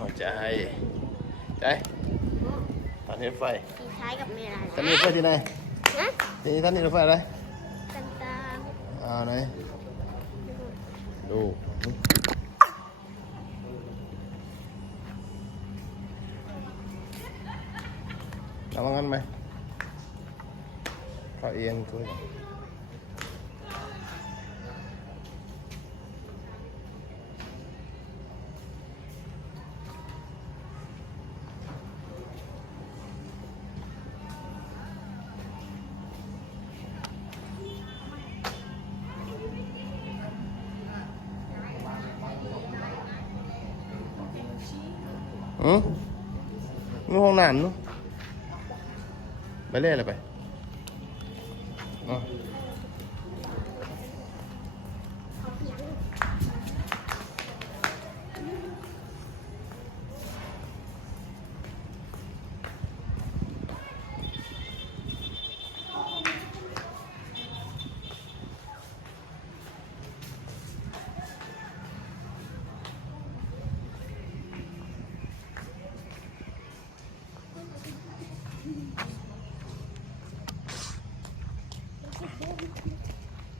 หัวใจใจท่านเห็นไฟ สีท้ายกับเมลา ท่านเห็นไฟที่ไหน ฮะ นี่ท่านเห็นไฟอะไร ต่าง ไหนดูระวังกันไหมเขาเอียงตัวนู่นห้องน้ำนู่นไปเล่นอะไรไปๆ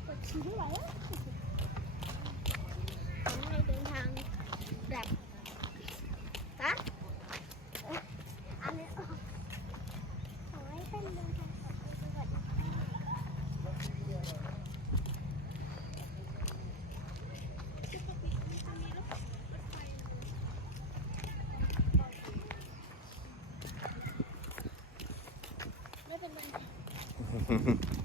ปวดฉี่ไม่ไหวแล้วทำให้เดินทางแบบฮะอันนี้ขอให้ท่านเดินทางปลอดภัยสวัสดีค่ะไม่เป็นไร